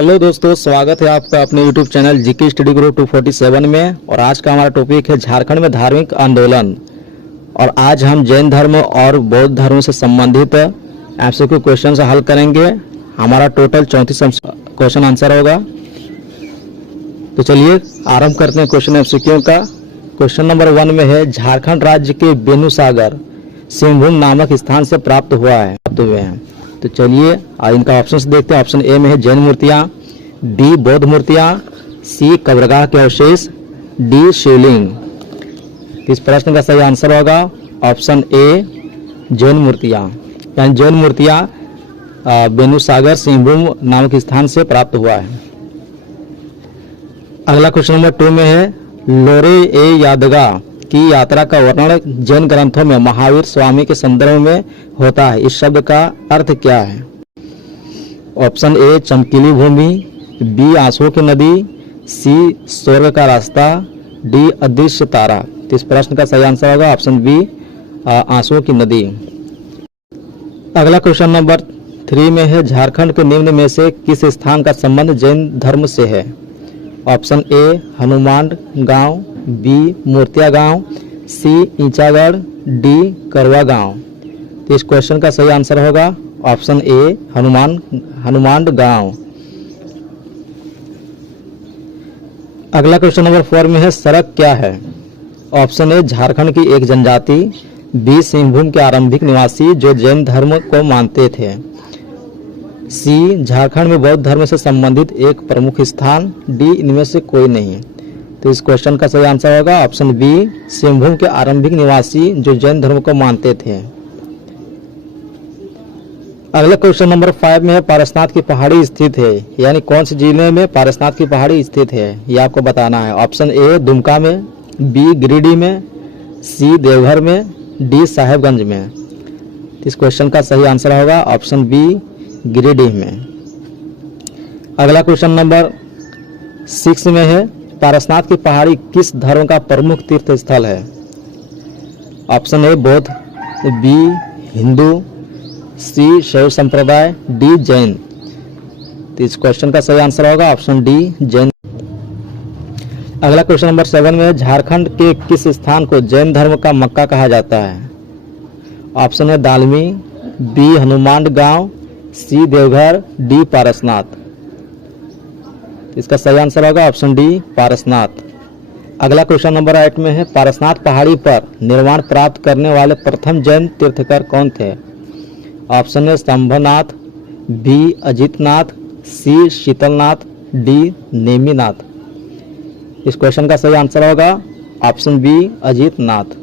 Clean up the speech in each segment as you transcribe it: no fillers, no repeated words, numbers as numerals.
Hello दोस्तों, स्वागत है आपका अपने YouTube channel GK study group 247 में। और आज का हमारा टॉपिक है झारखंड में धार्मिक आंदोलन। और आज हम जैन धर्म और बौद्ध धर्म से संबंधित एमसीक्यू क्वेश्चन से हल करेंगे। हमारा टोटल 34 क्वेश्चन आंसर होगा। तो चलिए आरंभ करते हैं क्वेश्चन एमसीक्यू का। क्वेश्चन नंबर 1 में है, झारखंड राज्य के बेनुसागर सिंहभूम नामक स्थान से प्राप्त हुए हैं। तो चलिए इनका ऑप्शंस देखते हैं। ऑप्शन ए में है जैन मूर्तियां, बी बौद्ध मूर्तियां, सी कब्रगाह के अवशेष, डी शिवलिंग। इस प्रश्न का सही आंसर होगा ऑप्शन ए जैन मूर्तियां। यानी जैन मूर्तियां बेनुसागर सिंहभूम नामक स्थान से प्राप्त हुआ है। अगला क्वेश्चन नंबर 2 में है, लोरे ए यादगा की यात्रा का वर्णन जैन ग्रंथों में महावीर स्वामी के संदर्भ में होता है। इस शब्द का अर्थ क्या है? ऑप्शन ए चमकीली भूमि, बी आंसुओं की नदी, सी स्वर्ग का रास्ता, डी अदृश्य तारा। तो इस प्रश्न का सही आंसर होगा ऑप्शन बी आंसुओं की नदी। अगला क्वेश्चन नंबर 3 में है, झारखंड के निम्न में से किस स्थान का संबंध जैन धर्म से है? ऑप्शन ए हनुमान गांव, बी मूर्तिया गांव, सी ईंचागढ़, डी करवा गांव। तो इस क्वेश्चन का सही आंसर होगा ऑप्शन ए हनुमान गांव। अगला क्वेश्चन नंबर 4 में है, सड़क क्या है? ऑप्शन ए झारखंड की एक जनजाति, बी सिंहभूम के आरंभिक निवासी जो जैन धर्म को मानते थे, सी झारखंड में बौद्ध धर्म से संबंधित एक प्रमुख स्थान, डी इनमें से कोई नहीं। तो इस क्वेश्चन का सही आंसर होगा ऑप्शन बी सिंहभूम के आरंभिक निवासी जो जैन धर्म को मानते थे। अगला क्वेश्चन नंबर 5 में है, पारसनाथ की पहाड़ी स्थित है। यानी कौन से जिले में पारसनाथ की पहाड़ी स्थित है, यह आपको बताना है। ऑप्शन ए दुमका में, बी गिरिडीह में, सी देवघर में, डी साहेबगंज में। इस क्वेश्चन का सही आंसर होगा ऑप्शन बी गिरिडीह में। अगला क्वेश्चन नंबर 6 में है, पारसनाथ की पहाड़ी किस धर्म का प्रमुख तीर्थ स्थल है? ऑप्शन ए बौद्ध, बी हिंदू, सी शैव संप्रदाय, डी जैन। तो इस क्वेश्चन का सही आंसर होगा ऑप्शन डी जैन। अगला क्वेश्चन नंबर 7 में है, झारखंड के किस स्थान को जैन धर्म का मक्का कहा जाता है? Option A Dalmi, B Hanuman Gaon, C Deoghar, D Parasnath. इसका सही आंसर होगा ऑप्शन डी पारसनाथ। अगला क्वेश्चन नंबर 8 में है, पारसनाथ पहाड़ी पर निर्वाण प्राप्त करने वाले प्रथम जैन तीर्थकर कौन थे? Option A Shambhanath, B Ajitnath, C Shitalnath, D Neminath. इस क्वेश्चन का सही आंसर होगा ऑप्शन बी अजितनाथ।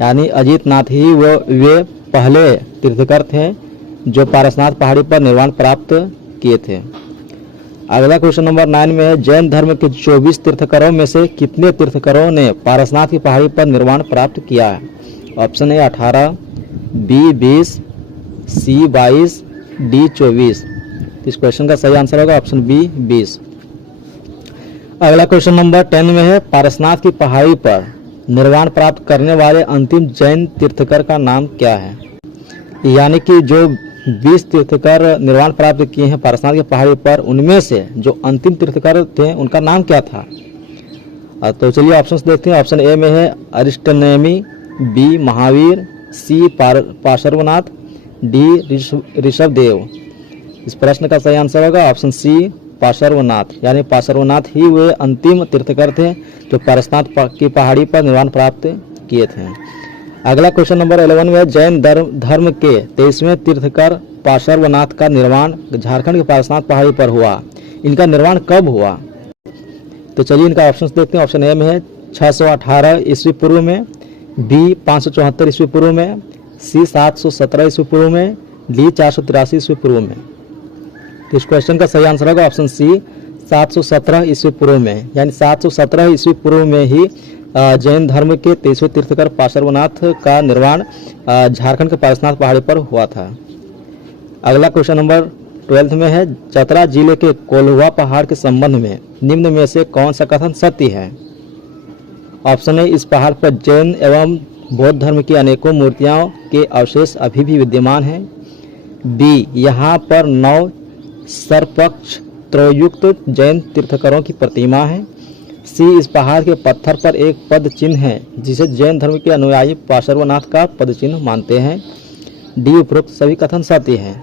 यानी अजितनाथ ही वे पहले तीर्थकर थे जो पारसनाथ पहाड़ी पर निर्वाण प्राप्त किए थे। अगला क्वेश्चन नंबर 9 में है, जैन धर्म के 24 तीर्थकरों में से कितने तीर्थकरों ने पारसनाथ की पहाड़ी पर निर्वाण प्राप्त किया है? Option A 18, B 20, C 22, D 24। इस क्वेश्चन का सही आंसर होगा ऑप्शन बी 20। अगला क्वेश्चन नंबर 10 में है, पारसनाथ की पहाड़ी पर निर्वाण प्राप्त करने वाले अंतिम जैन तीर्थकर का नाम क्या है? यानी कि जो 20 तीर्थकर निर्वाण प्राप्त किए हैं पारसनाथ की पहाड़ी पर, उनमें से जो अंतिम तीर्थकर थे उनका नाम क्या था? तो चलिए ऑप्शंस देखते हैं। ऑप्शन ए में है अरिष्टनेमी, बी महावीर, सी पार्श्वनाथ, डी ऋषभदेव। इस प्रश्न का सही आंसर होगा ऑप्शन सी पार्श्वनाथ। यानी पार्श्वनाथ ही वे अंतिम तीर्थकर थे जो पारसनाथ की पहाड़ी पर निर्वाण प्राप्त किए थे। अगला क्वेश्चन नंबर 11 में, जैन धर्म के 23वें तीर्थकर पार्श्वनाथ का निर्माण झारखंड के पारसनाथ पहाड़ी पर हुआ। इनका निर्माण कब हुआ? तो चलिए इनका ऑप्शंस देखते हैं। ऑप्शन ए में है 618 ईस्वी पूर्व में, बी 574 ईस्वी पूर्व में, सी 717 ईस्वी पूर्व में, डी 483 ईस्वी पूर्व में। तो इस क्वेश्चन का सही आंसर होगा ऑप्शन सी 717 ईस्वी पूर्व में। यानी 717 ईस्वी पूर्व में ही जैन धर्म के 23वें तीर्थकर पार्श्वनाथ का निर्माण झारखंड के पारसनाथ पहाड़ी पर हुआ था। अगला क्वेश्चन नंबर 12 में है, चतरा जिले के कोल्हुआ पहाड़ के संबंध में निम्न में से कौन सा कथन सत्य है? ऑप्शन ए इस पहाड़ पर जैन एवं बौद्ध धर्म की अनेकों मूर्तियों के अवशेष अभी भी विद्यमान हैं, बी यहाँ पर 9 सर्पक्ष चित्रोयुक्त जैन तीर्थंकरों की प्रतिमा है। सी इस पहाड़ के पत्थर पर एक पद चिन्ह है जिसे जैन धर्म के अनुयायी पार्श्वनाथ का पद चिन्ह मानते हैं। डी उपरोक्त सभी कथन सत्य हैं।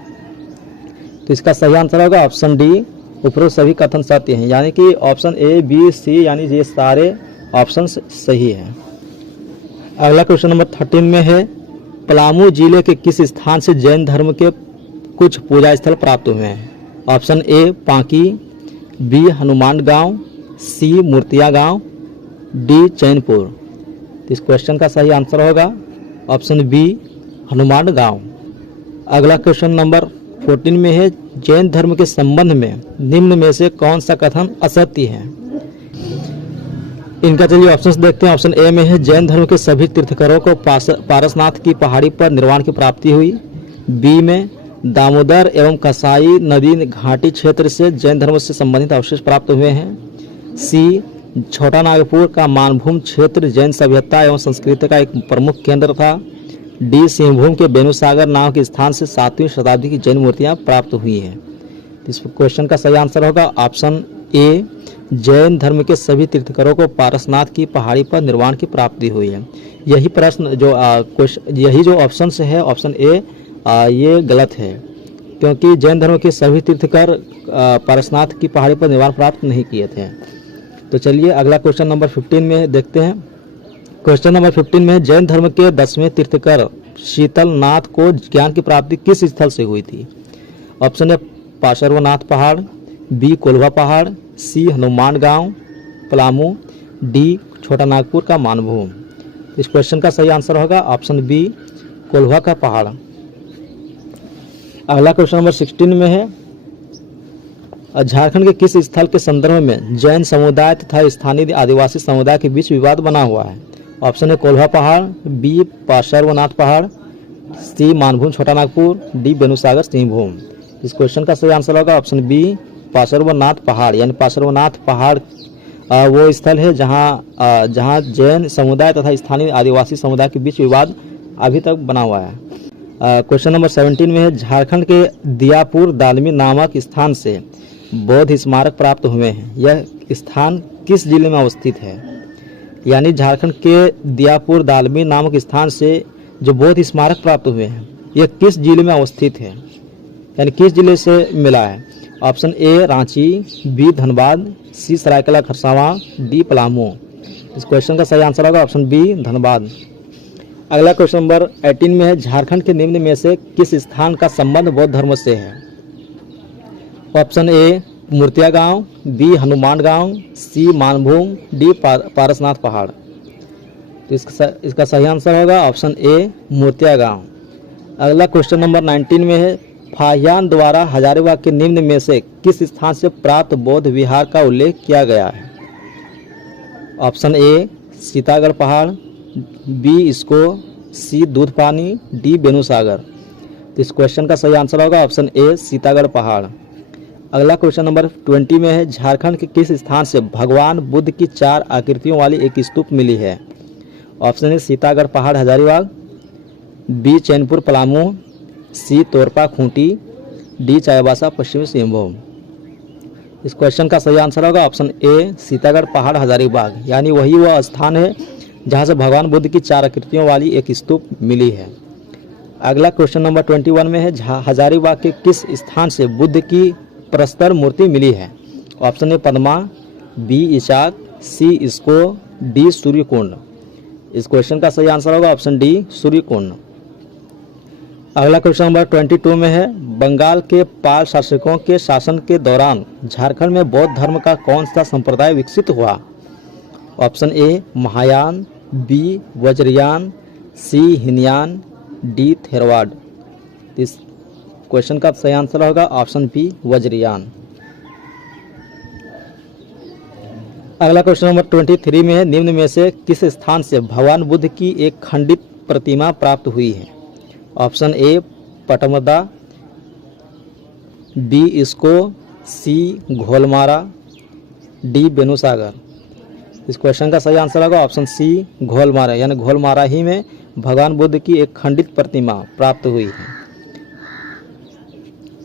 तो इसका सही आंसर होगा ऑप्शन डी, उपरोक्त सभी कथन सत्य हैं, यानी कि ऑप्शन ए बी सी यानी ये सारे ऑप्शन सही हैं। अगला क्वेश्चन नंबर 13 में है, पलामू जिले के किस स्थान से जैन धर्म के कुछ पूजा स्थल प्राप्त हुए हैं? Option A Panki, B Hanuman Gaon, C मूर्तिया गांव, डी चैनपुर। तो इस क्वेश्चन का सही आंसर होगा ऑप्शन बी हनुमान गांव। अगला क्वेश्चन नंबर 14 में है, जैन धर्म के संबंध में निम्न में से कौन सा कथन असत्य है? इनका चलिए ऑप्शंस देखते हैं। ऑप्शन ए में है, जैन धर्म के सभी तीर्थंकरों को पारसनाथ की पहाड़ी पर निर्वाण की प्राप्ति हुई। बी में, दामोदर एवं कसाई नदी घाटी क्षेत्र से जैन धर्म से संबंधित अवशेष प्राप्त हुए हैं। सी, छोटा नागपुर का मानभूम क्षेत्र जैन सभ्यता एवं संस्कृति का एक प्रमुख केंद्र था। डी, सिंहभूम के बेनुसागर नाम के स्थान से 7वीं शताब्दी की जैन मूर्तियां प्राप्त हुई हैं। इस क्वेश्चन का सही आंसर होगा ऑप्शन ए, जैन धर्म के सभी तीर्थंकरों को पारसनाथ की पहाड़ी पर निर्वाण की प्राप्ति हुई है। यही प्रश्न जो यही जो ऑप्शन है ऑप्शन ए ये गलत है, क्योंकि जैन धर्म के सभी तीर्थंकर पारसनाथ की पहाड़ी पर निर्वाण प्राप्त नहीं किए थे। तो चलिए अगला क्वेश्चन नंबर 15 में देखते हैं। क्वेश्चन नंबर 15 में, जैन धर्म के 10वें तीर्थंकर शीतलनाथ को ज्ञान की प्राप्ति किस स्थल से हुई थी? ऑप्शन ए पार्श्वनाथ पहाड़, बी कोल्हा पहाड़, सी हनुमान गांव पलामू, डी छोटा नागपुर का मानभूम। इस क्वेश्चन का सही आंसर होगा ऑप्शन बी कोल्हा का पहाड़। अगला क्वेश्चन नंबर 16 में है, झारखंड के किस स्थल के संदर्भ में जैन समुदाय तथा स्थानीय आदिवासी समुदाय के बीच विवाद बना हुआ है? ऑप्शन ए कोल्हा पहाड़, बी पार्श्वनाथ पहाड़, सी मानभूम छोटा नागपुर, डी बेनुसागर सिंहभूम। इस क्वेश्चन का सही आंसर होगा ऑप्शन बी पार्श्वनाथ पहाड़, यानी पार्श्वनाथ पहाड़ वो स्थल है जहाँ जैन समुदाय तथा स्थानीय आदिवासी समुदाय के बीच विवाद अभी तक बना हुआ है। क्वेश्चन नंबर 17 में है, झारखंड के दियापुर दालमी नामक स्थान से बौद्ध स्मारक प्राप्त हुए हैं। यह स्थान किस जिले में अवस्थित है? यानी झारखंड के दियापुर दालमी नामक स्थान से जो बौद्ध स्मारक प्राप्त हुए हैं यह किस जिले में अवस्थित है, यानी किस जिले से मिला है? Option A Ranchi, B Dhanbad, C Seraikela Kharsawan, D Palamu. इस क्वेश्चन का सही आंसर होगा ऑप्शन बी धनबाद। अगला क्वेश्चन नंबर 18 में है, झारखंड के निम्न में से किस स्थान का संबंध बौद्ध धर्म से है? ऑप्शन ए मूर्तिया गांव, बी हनुमान गांव, सी मानभूम, डी पारसनाथ पहाड़। तो इसका सही आंसर होगा ऑप्शन ए मूर्तिया गांव। अगला क्वेश्चन नंबर 19 में है, फाहियान द्वारा हजारीबाग के निम्न में से किस स्थान से प्राप्त बौद्ध विहार का उल्लेख किया गया है? ऑप्शन ए सीतागढ़ पहाड़, बी इसको, सी दूध पानी, डी बेनुसागर। तो इस क्वेश्चन का सही आंसर होगा ऑप्शन ए सीतागढ़ पहाड़। अगला क्वेश्चन नंबर 20 में है, झारखंड के किस स्थान से भगवान बुद्ध की 4 आकृतियों वाली एक स्तूप मिली है? ऑप्शन ए सीतागढ़ पहाड़ हजारीबाग, बी चैनपुर पलामू, सी तोरपा खूंटी, डी चाईबासा पश्चिमी सिंहभूम। इस क्वेश्चन का सही आंसर होगा ऑप्शन ए सीतागढ़ पहाड़ हजारीबाग, यानी वही वह स्थान है जहां से भगवान बुद्ध की 4 आकृतियों वाली एक स्तूप मिली है। अगला क्वेश्चन नंबर 21 में है, हजारीबाग के किस स्थान से बुद्ध की प्रस्तर मूर्ति मिली है? Option A Padma, B Ichak, C Isko, D Suryakund. इस क्वेश्चन का सही आंसर होगा ऑप्शन डी सूर्यकुंड। अगला क्वेश्चन नंबर 22 में है, बंगाल के पाल शासकों के शासन के दौरान झारखंड में बौद्ध धर्म का कौन सा संप्रदाय विकसित हुआ? Option A Mahayana, B Vajrayana, C Hinayana, D Theravada. इस क्वेश्चन का सही आंसर होगा ऑप्शन बी वज्रयान। अगला क्वेश्चन नंबर 23 में है, निम्न में से किस स्थान से भगवान बुद्ध की एक खंडित प्रतिमा प्राप्त हुई है? ऑप्शन ए पटमदा, बी इसको, सी घोलमारा, डी बेनुसागर। इस क्वेश्चन का सही आंसर होगा ऑप्शन सी घोलमारा, यानी घोलमारा ही में भगवान बुद्ध की एक खंडित प्रतिमा प्राप्त हुई है।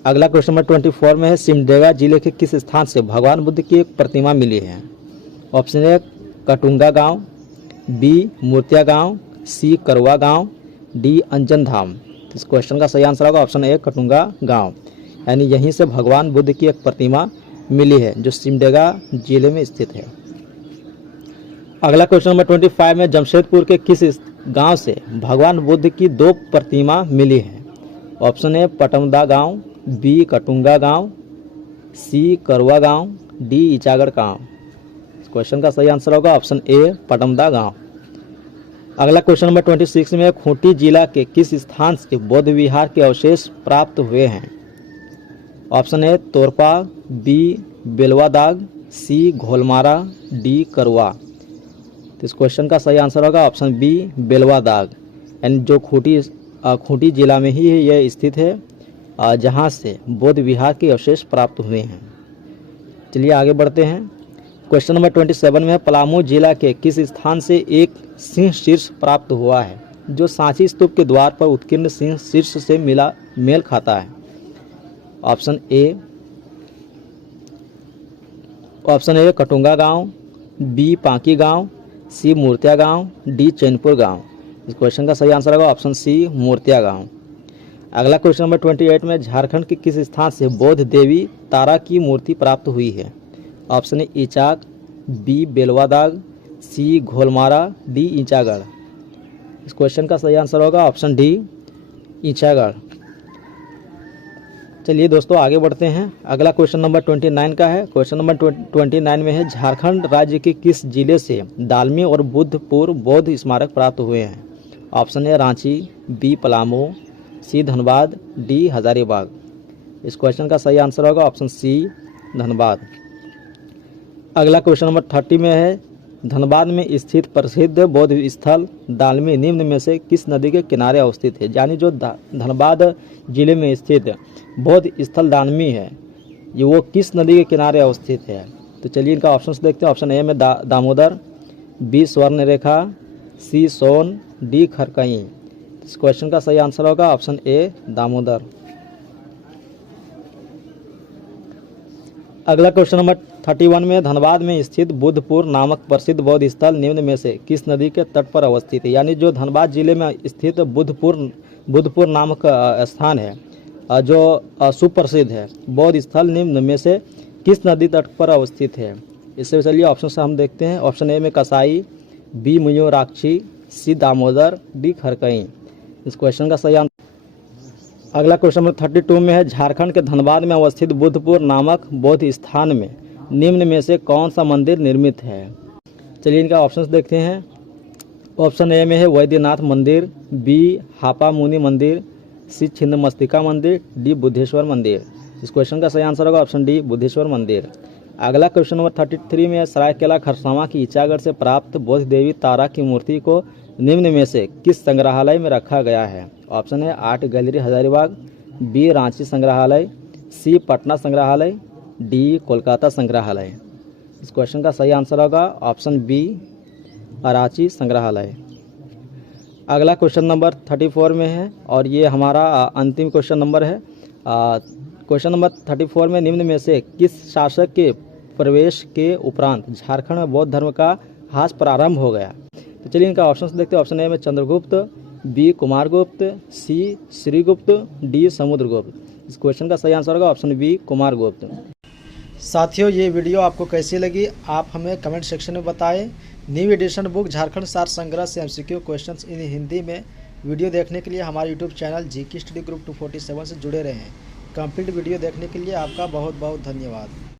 अगला क्वेश्चन नंबर 24 में है, सिमडेगा जिले के किस स्थान से भगवान बुद्ध की एक प्रतिमा मिली है? ऑप्शन ए कटुंगा गांव, बी मूर्तिया गांव, सी करवा गांव, डी अंजन धाम। इस क्वेश्चन का सही आंसर होगा ऑप्शन ए कटुंगा गांव, यानी यहीं से भगवान बुद्ध की एक प्रतिमा मिली है जो सिमडेगा जिले में स्थित है। अगला क्वेश्चन नंबर 25 में, जमशेदपुर के किस गांव से भगवान बुद्ध की 2 प्रतिमा मिली है? ऑप्शन ए पटमदा गांव, बी कटुंगा गांव, सी करवा गांव, डी ईचागढ़ गांव। इस क्वेश्चन का सही आंसर होगा ऑप्शन ए पटमदा गांव। अगला क्वेश्चन नंबर 26 में, खूंटी जिला के किस स्थान से बौद्ध विहार के अवशेष प्राप्त हुए हैं? Option A Torpa, B Belwadag, C Gholmara, D Karwa. तो इस क्वेश्चन का सही आंसर होगा ऑप्शन बी बेलवादाग, यानी जो खूंटी जिला में ही यह स्थित है जहां से बौद्ध विहार के अवशेष प्राप्त हुए हैं। चलिए आगे बढ़ते हैं। क्वेश्चन नंबर 27 में है, पलामू जिला के किस स्थान से एक सिंह शीर्ष प्राप्त हुआ है जो सांची स्तूप के द्वार पर उत्कीर्ण सिंह शीर्ष से मेल खाता है? ऑप्शन ए कटुंगा गांव, बी पांकी गांव, सी मूर्तिया गांव, डी चैनपुर गांव। इस क्वेश्चन का सही आंसर होगा ऑप्शन सी मूर्तिया गांव। अगला क्वेश्चन नंबर 28 में, झारखंड के किस स्थान से बौद्ध देवी तारा की मूर्ति प्राप्त हुई है? Option A Ichak, B Belwadag, C Gholmara, D Ichagarh. इस क्वेश्चन का सही आंसर होगा ऑप्शन डी ईचागढ़। चलिए दोस्तों आगे बढ़ते हैं। अगला क्वेश्चन नंबर 29 का है। क्वेश्चन नंबर 29 में है, झारखंड राज्य के किस जिले से दालमी और बुद्धपुर बौद्ध स्मारक प्राप्त हुए हैं? Option A Ranchi, B Palamu, C Dhanbad, D Hazaribagh. इस क्वेश्चन का सही आंसर होगा ऑप्शन सी धनबाद। अगला क्वेश्चन नंबर 30 में है, धनबाद में स्थित प्रसिद्ध बौद्ध स्थल दालमी निम्न में से किस नदी के किनारे अवस्थित है? यानी जो धनबाद जिले में स्थित बौद्ध स्थल दालमी है ये वो किस नदी के किनारे अवस्थित है? तो चलिए इनका ऑप्शंस देखते हैं। ऑप्शन ए में दामोदर, बी स्वर्ण रेखा, सी सोन, डी खरकई। इस क्वेश्चन का सही आंसर होगा ऑप्शन ए दामोदर। अगला क्वेश्चन नंबर 31 में, धनबाद में स्थित बुद्धपुर नामक प्रसिद्ध बौद्ध स्थल निम्न में से किस नदी के तट पर अवस्थित है? यानी जो धनबाद जिले में स्थित बुद्धपुर नामक स्थान है जो सुप्रसिद्ध है बौद्ध स्थल निम्न में से किस नदी तट पर अवस्थित है? इससे चलिए ऑप्शन से हम देखते हैं। ऑप्शन ए में कसाई, बी मयूराक्षी, सी दामोदर, डी खरकई। इस क्वेश्चन का सही आंसर। अगला क्वेश्चन नंबर 32 में है, झारखंड के धनबाद में अवस्थित बुद्धपुर नामक बौद्ध स्थान में निम्न में से कौन सा मंदिर निर्मित है? चलिए इनका ऑप्शंस देखते हैं। ऑप्शन ए में है वैद्यनाथ मंदिर, बी हापा मुनि मंदिर, सी छिन्नमस्तिका मंदिर, डी बुद्धेश्वर मंदिर। इस क्वेश्चन का सही आंसर होगा ऑप्शन डी बुद्धेश्वर मंदिर। अगला क्वेश्चन नंबर 33 में है, सरायकेला खरसावां की ईचागढ़ से प्राप्त बौद्ध देवी तारा की मूर्ति को निम्न में से किस संग्रहालय में रखा गया है? ऑप्शन है art gallery Hazaribagh, B Ranchi संग्रहालय, सी पटना संग्रहालय, डी कोलकाता संग्रहालय। इस क्वेश्चन का सही आंसर होगा ऑप्शन बी रांची संग्रहालय। अगला क्वेश्चन नंबर 34 में है और ये हमारा अंतिम क्वेश्चन नंबर है। क्वेश्चन नंबर 34 में निम्न में से किस शासक के प्रवेश के उपरांत झारखंड में बौद्ध धर्म का ह्रास प्रारंभ हो गया? तो चलिए इनका ऑप्शन देखते हैं। ऑप्शन ए में चंद्रगुप्त, बी कुमारगुप्त, सी श्रीगुप्त, डी समुद्रगुप्त। इस क्वेश्चन का सही आंसर होगा ऑप्शन बी कुमारगुप्त। साथियों ये वीडियो आपको कैसी लगी आप हमें कमेंट सेक्शन में बताएं। न्यू एडिशन बुक झारखंड सार संग्रह से एमसीक्यू क्वेश्चंस इन हिंदी में वीडियो देखने के लिए हमारे YouTube channel GK study group 247 से जुड़े रहें। कंप्लीट वीडियो देखने के लिए आपका बहुत बहुत धन्यवाद।